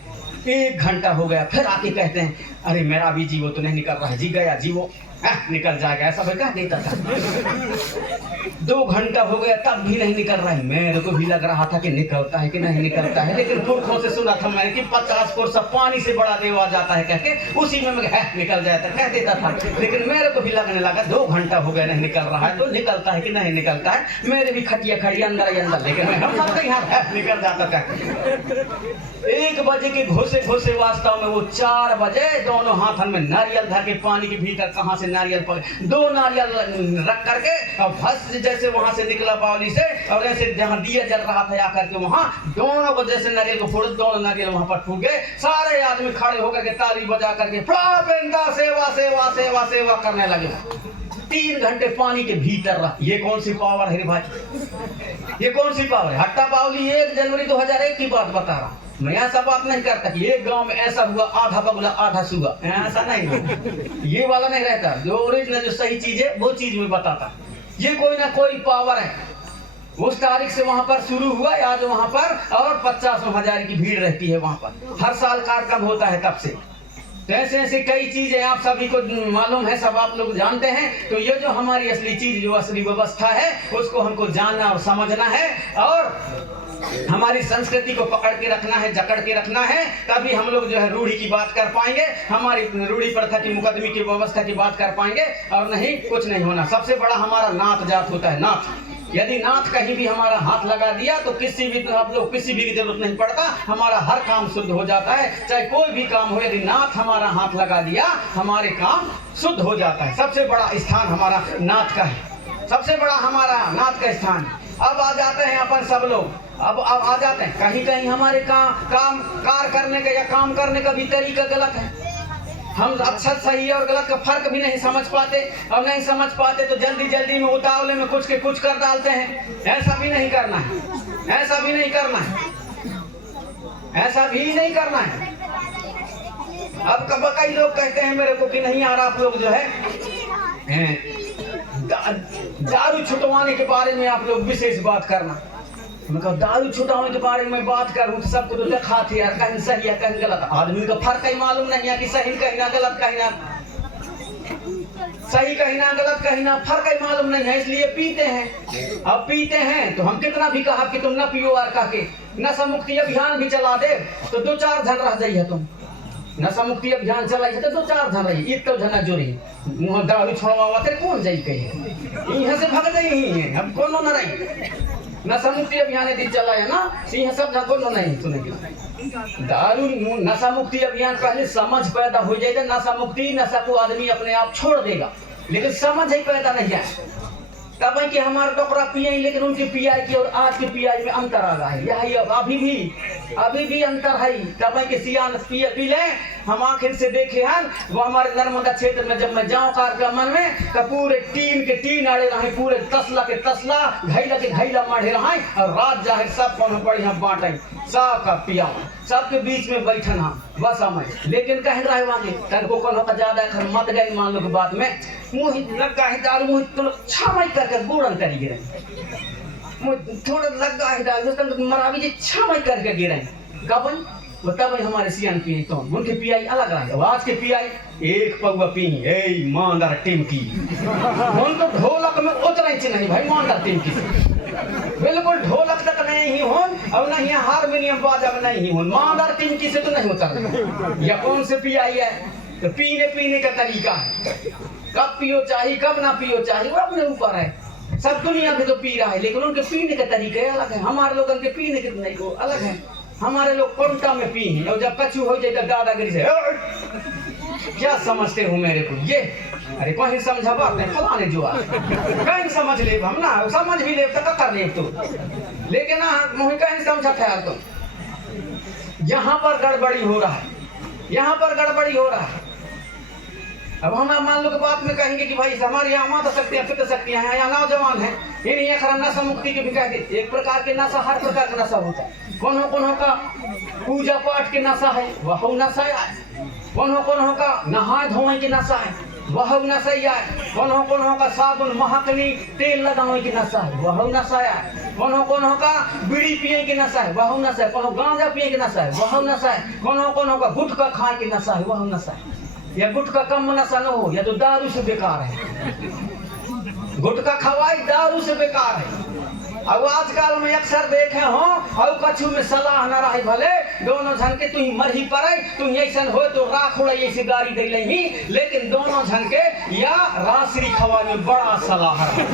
1 घंटा हो गया, फिर आके कहते हैं अरे मेरा भी जी वो तो नहीं निकल रहा है जी, गया जी वो निकल जाएगा, ऐसा फिर कह देता था। 2 घंटा हो गया तब भी नहीं निकल रहा है। मेरे को भी लग रहा था कि निकलता है कि नहीं निकलता है, लेकिन पुरखों से सुना था मैंने कि 50 कोस पानी से बड़ा देव आ जाता है कहके, उसी में मैं निकल जाता कह देता था। लेकिन मेरे को भी लगने लगा 2 घंटा हो गया नहीं निकल रहा है, तो निकलता है कि नहीं निकलता है। मेरे भी खटिया खड़ी अंदर अंदर, लेकिन मैं यहाँ निकल जाता था। 1 बजे के घोसे वास्तव में वो 4 बजे दोनों हाथन में नारियल धर के, पानी के भीतर कहाँ से नारियल पड़े, 2 नारियल रख करके, और फस जैसे वहां से निकला बावली से, और ऐसे जहाँ दिया जल रहा था आकर के वहां दोनों को जैसे नारियल को फोड़, दोनों नारियल वहां पर फूट गए। सारे आदमी खड़े होकर के ताली बजा करके सेवा सेवा सेवा सेवा करने लगे। 3 घंटे पानी के भीतर रहा। ये कौन सी पावर है रे भाई, ये कौन सी पावर है? हट्टा बावली 1 जनवरी 2001 की बात बता रहा। मैं ऐसा बात नहीं करता कि एक गांव में ऐसा हुआ, आधा बगुला आधा सुगा, ऐसा नहीं हो। ये वाला नहीं रहता। जो ओरिजिनल जो सही चीज है वो चीज में बताता। ये कोई ना कोई पावर है। उस तारीख से वहां पर शुरू हुआ, आज वहां पर और 50,000 की भीड़ रहती है वहां पर। हर साल कार्यक्रम होता है तब से। तो ऐसे ऐसे कई चीजें आप सभी को मालूम है, सब आप लोग जानते हैं। तो ये जो हमारी असली चीज, जो असली व्यवस्था है, उसको हमको जानना और समझना है। और हमारी संस्कृति को पकड़ के रखना है, जकड़ के रखना है, तभी हम लोग जो है रूढ़ी की बात कर पाएंगे, हमारी रूढ़ी प्रथा की, मुकदमे की व्यवस्था की बात कर पाएंगे, और नहीं कुछ नहीं होना। सबसे बड़ा हमारा नात जात होता है, नाथ। यदि नाथ कहीं भी हमारा हाथ लगा दिया तो किसी भी आप लोग किसी भी की जरूरत नहीं पड़ता, हमारा हर काम शुद्ध हो जाता है। चाहे कोई भी काम हो, यदि नाथ हमारा हाथ लगा दिया हमारे काम शुद्ध हो जाता है। सबसे बड़ा स्थान हमारा नाथ का है, सबसे बड़ा हमारा नाथ का स्थान। अब आ जाते हैं अपन सब लोग, अब आ जाते हैं कहीं कहीं हमारे कार करने का या काम करने का भी तरीका गलत है। हम अच्छा सही और गलत का फर्क भी नहीं समझ पाते, और नहीं समझ पाते तो जल्दी जल्दी में उतावले में कुछ के कुछ कर डालते हैं। ऐसा भी नहीं करना है, ऐसा भी नहीं करना है, ऐसा भी नहीं करना है। अब कई लोग कहते हैं मेरे को कि नहीं यार आप लोग जो है दारू छुटवाने के बारे में आप लोग विशेष बात करना। मैं कहा दारू छुटाने के बारे में बात करूं तो सबको तो देखा थे यार, कहीं सही है कहीं गलत। आदमी का फर्क ही मालूम नहीं है कि सही कहीं ना गलत, कहीं ना सही कहीं ना गलत, कहीं ना फर्क ही मालूम नहीं है, इसलिए पीते हैं। अब पीते हैं तो हम कितना भी कहा कि तुम न पियो और कह के नशा मुक्ति अभियान भी चला दे तो 2-4 जन रह जाइए। तुम नशा मुक्ति अभियान चलाई तो 2-4 जन रही, एक तो जना जोड़ी मुँह दारू छोड़वा कौन जाई कहीं यहाँ से भग जाइए। अब कोनो न रही नशा मुक्ति अभियान यदि चला है ना, सिंह सब कोनो नहीं सुनेगी। दारू नशा मुक्ति अभियान पहले समझ पैदा हो जाएगा। नशा मुक्ति नशा को आदमी अपने आप छोड़ देगा, लेकिन समझ ही पैदा नहीं है। तब है कि हमारे डॉक्टर पिए, लेकिन उनकी पियाई की और आज की पियाई में अंतर आ रहा है। यही अभी भी अंतर है। तब है कि सियान पी ले, हम आखिर से देखे हैं वो हमारे नर्मदा क्षेत्र में जब मैं जाऊँ कार्यक्रम में तो पूरे टीन आड़े रहे, पूरे तसला के तसला घैला के घैला माढ़े रहे, और रात जाहिर सब को बढ़िया बांटे, सबका पिया, सबके बीच में बैठन हम बस हमें। लेकिन कह रहे वहाँ के को ज्यादा मत गए मान लो के बाद में मुँह लगा है दारू, मुँह तो छाई करके बूढ़न करी गिरे, थोड़ा लगा है दारू मरावी जी छाई करके गिरे। कब तब हमारे सियान पिए तो उनके पियाई अलग रहे। आज के पियाई एक पगुआ पी ए मानदार टिमकी, उनको ढोलक में उतरे नहीं भाई, मानदार टिमकी से बिल्कुल ढोलक तक नहीं हो और नहीं हारमोनियम बाजा में नहीं हो, मानदार टिमकी से तो नहीं उतर। या कौन से पियाई है तो पीने का तरीका है, कब पियो चाहिए कब ना पियो चाहिए वो अपने ऊपर है। सब दुनिया में तो पी रहा है, लेकिन उनके पीने के तरीके अलग है, हमारे लोगों के पीने के नहीं को अलग है। हमारे लोग कोंटा में पी हैं, और जब कछु हो जाए तो दादागिरी से क्या समझते हो मेरे को ये, अरे कहीं समझा बात नहीं फलाने जो कहीं समझ ले, हम ना समझ भी ले तो कर ले तो, लेकिन ना मुझे कहीं समझा था तो यहाँ पर गड़बड़ी हो रहा है, यहाँ पर गड़बड़ी हो रहा है। अब हम मान लो के बात में कहेंगे कि भाई हमारे यहाँ माता शक्तियाँ पिता शक्तियाँ हैं, यहाँ नौजवान हैं, इन्हें खरा नशा मुक्ति के भी कहते। एक प्रकार के नशा हर प्रकार का नशा होता है। कोनो का पूजा पाठ के नशा है वह नशा है, कोनो का नहा धोए के नशा है वह नशा है, कोनो का साबुन महकनी तेल लगाने की नशा है वह नशा है, कोनो का बीड़ी पिए के नशा है वह नशा है, कोनो गांजा पिए के नशा है वह नशा है, कोनो का गुटखा खाए के नशा है वह नशा है। या गुटखा कम नशा न हो या तो दारू से बेकार है, गुटखा खवाई दारू से बेकार है। अब आजकल में अक्सर देखे हो और कछु में सलाह न रहे, भले दोनों झन के तुम मरही पड़े, तुम ऐसा हो तो राख उड़े ऐसी गाड़ी दे लही, लेकिन दोनों झन के या रासरी खवा में बड़ा सलाह है।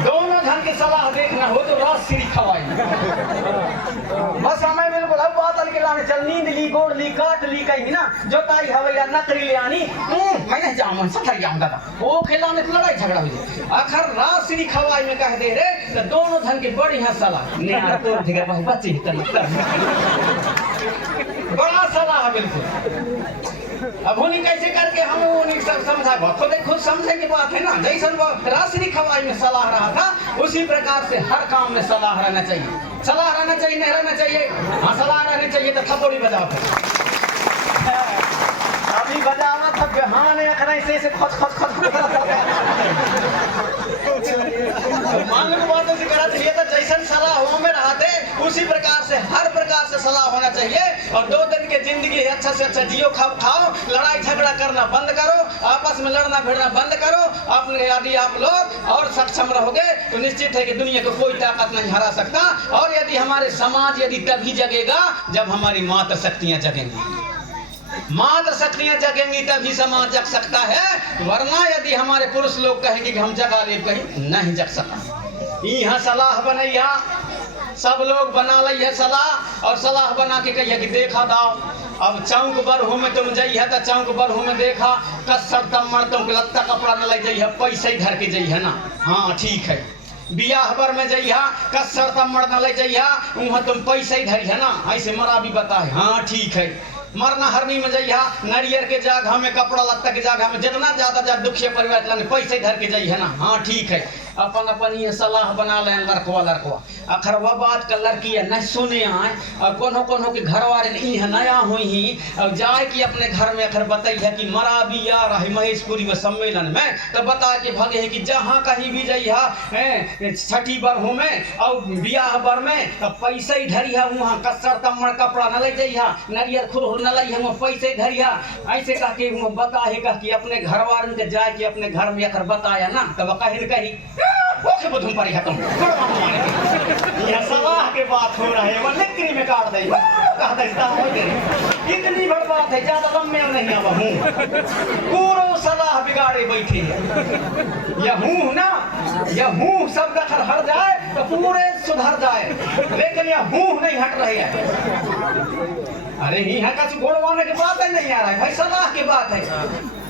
दोनों झन के सलाह देखना हो तो रासरी खवाई बस हमें बिल्कुल अब बातल के लाने चल, नींद ली गोड़ ली काट ली कहीं ना जोताई हवे या नकरी ले आनी मैं नहीं जाऊँ सथर जाऊँ दादा वो खिलाने तो लड़ाई झगड़ा हो जाए। आखिर रासरी खवाई में कह दे रे तो दोनों धन की बड़ी सलाह बच्चे बड़ा सलाह बिल्कुल। अब उन्हीं कैसे करके हम उन्हीं सब समझा खुद समझे की बात है ना, जैसे वो रासरी खवाई में सलाह रहा था उसी प्रकार से हर काम में सलाह रहना चाहिए। सलाह रहना चाहिए नहीं रहना चाहिए? हाँ सलाह रहनी चाहिए। तो थपोड़ी बजाओ अभी बजाना था बिहाने से खच मान लो बातों से करा चाहिए। तो जैसन सलाह हो में रहते उसी प्रकार से हर प्रकार से सलाह होना चाहिए। और 2 दिन की जिंदगी अच्छा से अच्छा जियो खाओ, लड़ाई झगड़ा करना बंद करो, आपस में लड़ना भिड़ना बंद करो। अपने यदि आप लोग और सक्षम रहोगे तो निश्चित है कि दुनिया को कोई ताकत नहीं हरा सकता। और यदि हमारे समाज यदि तभी जगेगा जब हमारी मातृ शक्तियां जगेंगी। मातृ शक्तियां जगेंगी तभी समाज जग सकता है, वरना यदि हमारे पुरुष लोग कहेंगे कि हम जगा ले, कहीं नहीं जग सकता। यहाँ सलाह बनैया, सब लोग बना ली है सलाह, और सलाह बना के कहिए कि देखा दाओ अब चौक बरहू में तुम जाइए तो चौक बरहू में देखा कसर तम्मड़ तुम लत्ता कपड़ा न लग जाइए, पैसे ही धर के जाइए ना। हाँ ठीक है। बियाह बर में जइहा कसर तम्मड़ न ले जइहा, वहाँ तुम पैसे ही धरिए ना, ऐसे मरा भी बताए। हाँ ठीक है। मरना हरनी में जइहा, नारियर के जगह में कपड़ा लत्ता के जगह में जितना ज्यादा दुखिया परिवार पैसे धर के जइहा ना। हाँ ठीक है। अपन अपन ये सलाह बना लें लड़कवा अखर वह बात का लड़की है न सुने आए, और कोनो के घर वाले नहीं नया हुई ही और जाए कि अपने घर में अखर बताई है कि मरा भी आ रही महेशपुरी में सम्मेलन में, तो बता के भगे है कि जहाँ कहीं भी जइहा छठी बरहू में और बियाह बर में पैसे ही धरिया, वहाँ कसर तम्मड़ कपड़ा न ले जइहा, नारियर खुरहुर न लइहा, वहाँ पैसे ही धरिया। ऐसे कह के बताएगा कि अपने घर वाले के जाए कि अपने घर में अखर बताया ना, तब कहीं कही ओके बुधुम पर ही तुम यह सलाह के बात हो रहा है, वो लिक्री में काट दे कहता है इतनी बड़ बात है, ज्यादा लम्बे नहीं आवा हूँ पूरा सलाह बिगाड़े बैठे है। यह हूँ ना, यह हूँ सब दखल हट जाए तो पूरे सुधर जाए, लेकिन यह हूँ नहीं हट रही है। अरे यहाँ का गोड़वाने की बात है, नहीं आ रहा है भाई, सलाह की बात है।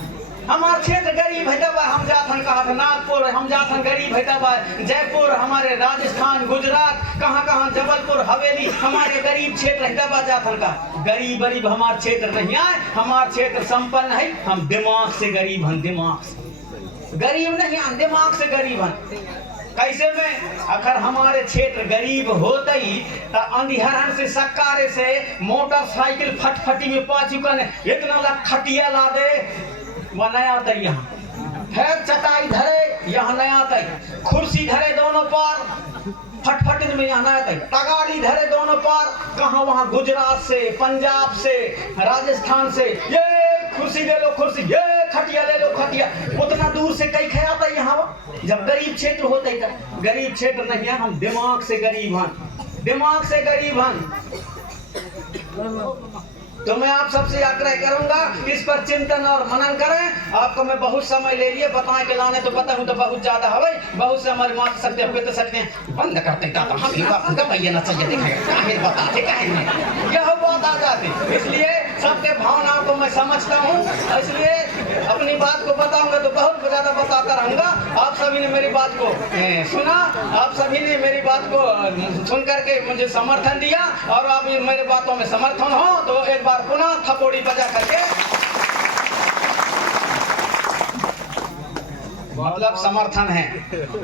हमारे क्षेत्र गरीब है दबा, हम जाथन कहा था नागपुर, हम जाथन गरीब है दबा, जयपुर, हमारे राजस्थान, गुजरात, कहाँ जबलपुर, हवेली, हमारे गरीब क्षेत्र है दबा जाथन का। गरीब हमारे क्षेत्र नहीं आए, हमारे क्षेत्र संपन्न है, हम दिमाग से गरीब हैं, दिमाग से गरीब नहीं, हम दिमाग से गरीब हैं। कैसे में अगर हमारे क्षेत्र गरीब होते ही तो अंधिहरन से सक्कारे से मोटरसाइकिल फटफटी में पाचुकन इतना लाख खटिया ला दे, वह नया तय यहाँ फिर चटाई धरे, यहाँ नया तय कुर्सी धरे दोनों पार फटफटिन में, यहाँ नया तय तगाड़ी धरे दोनों पार, कहाँ वहाँ गुजरात से, पंजाब से, राजस्थान से, ये कुर्सी ले लो कुर्सी, ये खटिया ले लो खटिया, उतना दूर से कई ख्याल आता यहाँ जब गरीब क्षेत्र होते ही। गरीब क्षेत्र नहीं है, हम दिमाग से गरीब हैं, दिमाग से गरीब हैं। तो मैं आप सबसे आग्रह करूंगा इस पर चिंतन और मनन करें। आपको मैं बहुत समय ले लिए बताए के लाने, तो पता हूं तो बहुत ज्यादा है, बहुत से हमारे मात सकते हैं, पिट सकते हैं, बंद करते दादा हम ये ना चाहिए दिखाएगा काहे बताते काहे नहीं, यह बात आ जाती। इसलिए सबके भावनाओं को मैं समझता हूँ, इसलिए अपनी बात को बताऊंगा तो बहुत ज्यादा बताता रहूंगा। आप सभी ने मेरी बात को सुना, आप सभी ने मेरी बात को सुन करके मुझे समर्थन दिया, और आप मेरे बातों में समर्थन हो तो एक बार पुनः थपोड़ी बजा करके मतलब समर्थन है,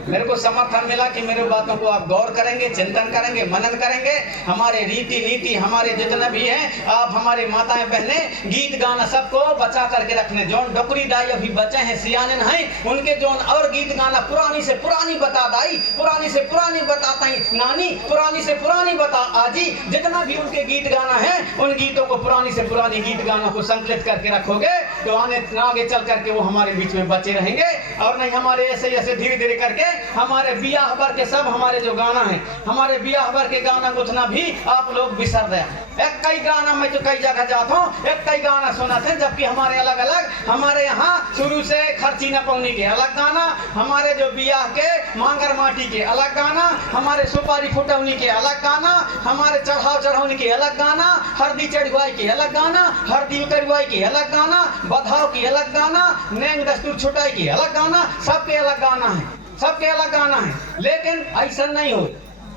मेरे को समर्थन मिला कि मेरे बातों को आप गौर करेंगे, चिंतन करेंगे, मनन करेंगे। हमारे रीति नीति हमारे जितना भी है, आप हमारे माताएं बहनें गीत गाना सबको बचा करके रखने, जो डोकरी दाई अभी बचे हैं सियानन हैं, उनके जो और गीत गाना पुरानी से पुरानी बता दाई, पुरानी से पुरानी बताता ही नानी, पुरानी से पुरानी बता आजी, जितना भी उनके गीत गाना है उन गीतों को पुरानी से पुरानी गीत गानों को संकलित करके रखोगे तो आगे चल करके वो हमारे बीच में बचे रहेंगे। और नहीं हमारे ऐसे धीरे धीरे करके हमारे बियाह भर के सब हमारे जो गाना है, हमारे बियाह भर के गाना उतना भी आप लोग बिसर गए। एक कई गाना मैं तो कई जगह जाता हूँ, एक कई गाना सुनाते हैं, जबकि हमारे अलग अलग, हमारे यहाँ शुरू से खर्ची न पौनी के अलग गाना, हमारे जो बियाह के मांगर माटी के अलग गाना, हमारे सुपारी फुटौनी के अलग गाना, हमारे चढ़ाव चढ़ौनी के अलग गाना, हरदी चढ़वाई के अलग गाना, हरदी उतरवाई के अलग गाना, बधाव की अलग गाना, नैन दस्तूर छुटाई की अलग गाना, सबके अलग गाना है, सबके अलग गाना है। लेकिन ऐसा नहीं हो,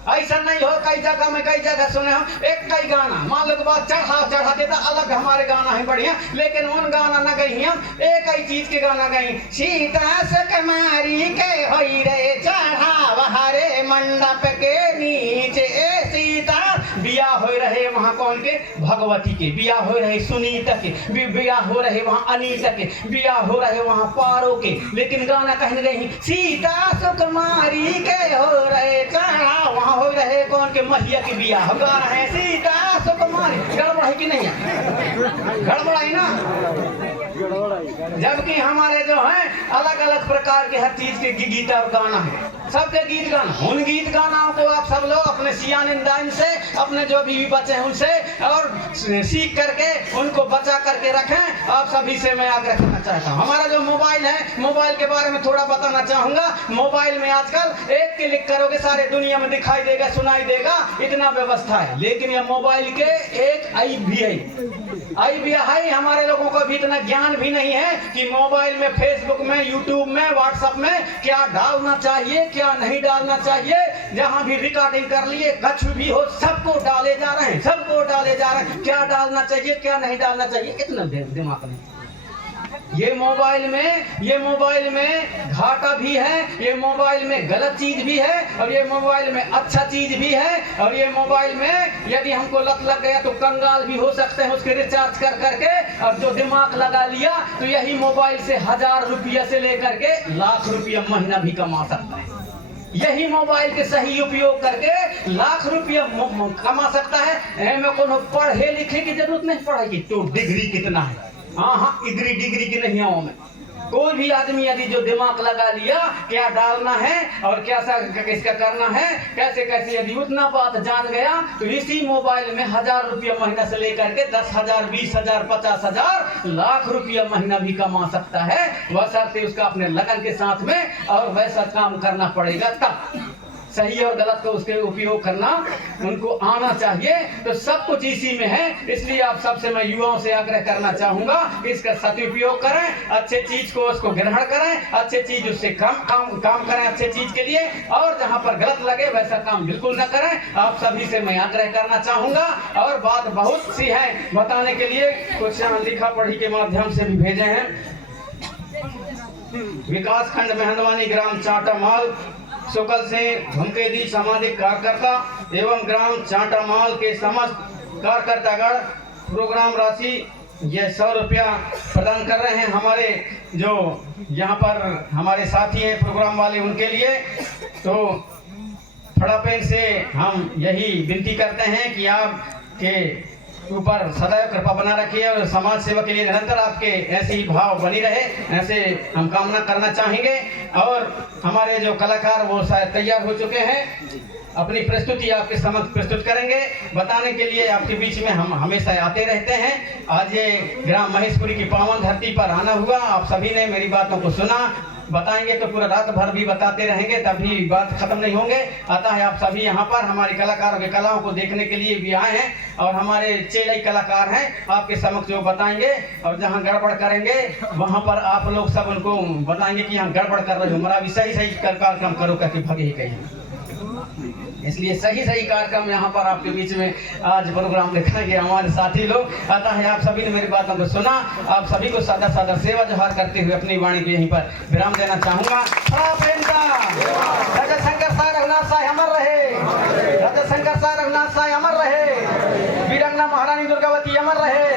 ऐसा नहीं हो। कई जगह में कई जगह सुने हम एक कई गाना मान लो के बाद चढ़ा देता अलग हमारे गाना है बढ़िया, लेकिन उन गाना न गई हम एक ही चीज के गाना गई, सीता से कमारी के होई रे चढ़ावा हरे मंडप के नीचे, सीता बिया हो रहे वहाँ कौन के, भगवती के बिया हो रहे, सुनीता के बिया हो रहे, वहाँ अनीता के बिया हो रहे, वहाँ पारो के, लेकिन गाना कहने गई सीता सुकुमारी के हो रहे चढ़ा, वहाँ हो रहे कौन के, महिया के बिया हो गाना है सीता सुकुमारी। गड़बड़ है कि नहीं है, गड़बड़ है ना। जबकि हमारे जो हैं अलग अलग प्रकार के हर चीज के गीत और गाना है, सबके गीत गाना। उन गीत गानाओं को आप सब लोग अपने सियानिंदाइन से, अपने जो भी बच्चे हैं उनसे और सीख करके उनको बचा करके रखें। आप सभी से मैं आग्रह करना चाहता हूँ। हमारा जो मोबाइल है, मोबाइल के बारे में थोड़ा बताना चाहूंगा। मोबाइल में आजकल एक क्लिक करोगे सारे दुनिया में दिखाई देगा, सुनाई देगा, इतना व्यवस्था है। लेकिन ये मोबाइल के एक ऐप भी है, हमारे लोगों को भी इतना ज्ञान भी नहीं है कि मोबाइल में, फेसबुक में, यूट्यूब में, व्हाट्सएप में क्या डालना चाहिए, क्या नहीं डालना चाहिए। जहां भी रिकॉर्डिंग कर लिए, कुछ भी हो, सबको डाले जा रहे हैं, सबको डाले जा रहे हैं। क्या डालना चाहिए, क्या नहीं डालना चाहिए, इतना दिमाग नहीं। ये मोबाइल में घाटा भी है, ये मोबाइल में गलत चीज भी है, और ये मोबाइल में अच्छा चीज भी है। और ये मोबाइल में यदि हमको लत लग गया तो कंगाल भी हो सकते हैं उसके रिचार्ज कर करके। और जो दिमाग लगा लिया तो यही मोबाइल से 1000 रुपया से लेकर के लाख रुपया महीना भी कमा सकता है। यही मोबाइल के सही उपयोग करके लाख रुपया कमा सकता है। में कोनो पढ़े लिखे की जरूरत नहीं पड़ेगी। तो डिग्री कितना है, हाँ, डिग्री की नहीं है। में कोई भी आदमी यदि जो दिमाग लगा लिया क्या डालना है और कैसा इसका करना है, कैसे कैसे यदि उतना बात जान गया तो इसी मोबाइल में 1000 रुपया महीना से लेकर के 10,000, 20,000, 50,000, लाख रुपया महीना भी कमा सकता है। वह शर्त उसका अपने लगन के साथ में और वैसा काम करना पड़ेगा। तब सही और गलत को उसके उपयोग करना उनको आना चाहिए। तो सब कुछ इसी में है। इसलिए आप सबसे मैं युवाओं से आग्रह करना चाहूंगा कि इसका सदुपयोग करें, अच्छे चीज को उसको ग्रहण करें, अच्छे चीज उससे काम करें अच्छे चीज के लिए। और जहां पर गलत लगे वैसा काम बिल्कुल न करें। आप सभी से मैं आग्रह करना चाहूंगा। और बात बहुत सी है बताने के लिए, कुछ लिखा पढ़ी के माध्यम से भी भेजे हैं। विकास खंड मेहंदवानी, ग्राम चाटामाल, सुकल से धुमकेदी सामाजिक कार्यकर्ता एवं ग्राम चाटामाल के समस्त कार्यकर्तागण प्रोग्राम राशि ये 100 रुपया प्रदान कर रहे हैं। हमारे जो यहाँ पर हमारे साथी हैं प्रोग्राम वाले, उनके लिए। तो फड़ापेन से हम यही विनती करते हैं कि आपके ऊपर सदैव कृपा बना रखिए और समाज सेवा के लिए निरंतर आपके ऐसे ही भाव बनी रहे, ऐसे हम कामना करना चाहेंगे। और हमारे जो कलाकार वो शायद तैयार हो चुके हैं, अपनी प्रस्तुति आपके समक्ष प्रस्तुत करेंगे। बताने के लिए आपके बीच में हम हमेशा आते रहते हैं। आज ये ग्राम महेशपुरी की पावन धरती पर आना हुआ, आप सभी ने मेरी बातों को सुना। बताएंगे तो पूरा रात भर भी बताते रहेंगे, तभी बात खत्म नहीं होंगे। अतः आप सभी यहाँ पर हमारे कलाकारों की कलाओं को देखने के लिए भी आए हैं और हमारे चेलई कलाकार हैं, आपके समक्ष जो बताएंगे। और जहाँ गड़बड़ करेंगे वहाँ पर आप लोग सब उनको बताएंगे कि यहाँ गड़बड़ कर रहे हो, हमारा भी सही कार्यक्रम करो करके भगे ही कहीं। इसलिए सही कार्यक्रम यहाँ पर आपके बीच में आज प्रोग्राम दिखाएंगे हमारे साथी लोग। अतः आप सभी ने मेरी बातों को सुना। आप सभी को सादा सेवा जोहार करते हुए अपनी वाणी को यहीं पर विराम देना चाहूंगा। राजा शंकर साय रघुनाथ साय अमर रहे, राजा शंकर साय रघुनाथ साय अमर रहे, वीरंगना महारानी दुर्गावती अमर रहे।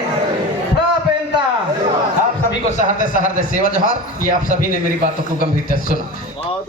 आप सभी को सहर्द सेवा जोहार। ये आप सभी ने मेरी बातों को गंभीरता से सुना।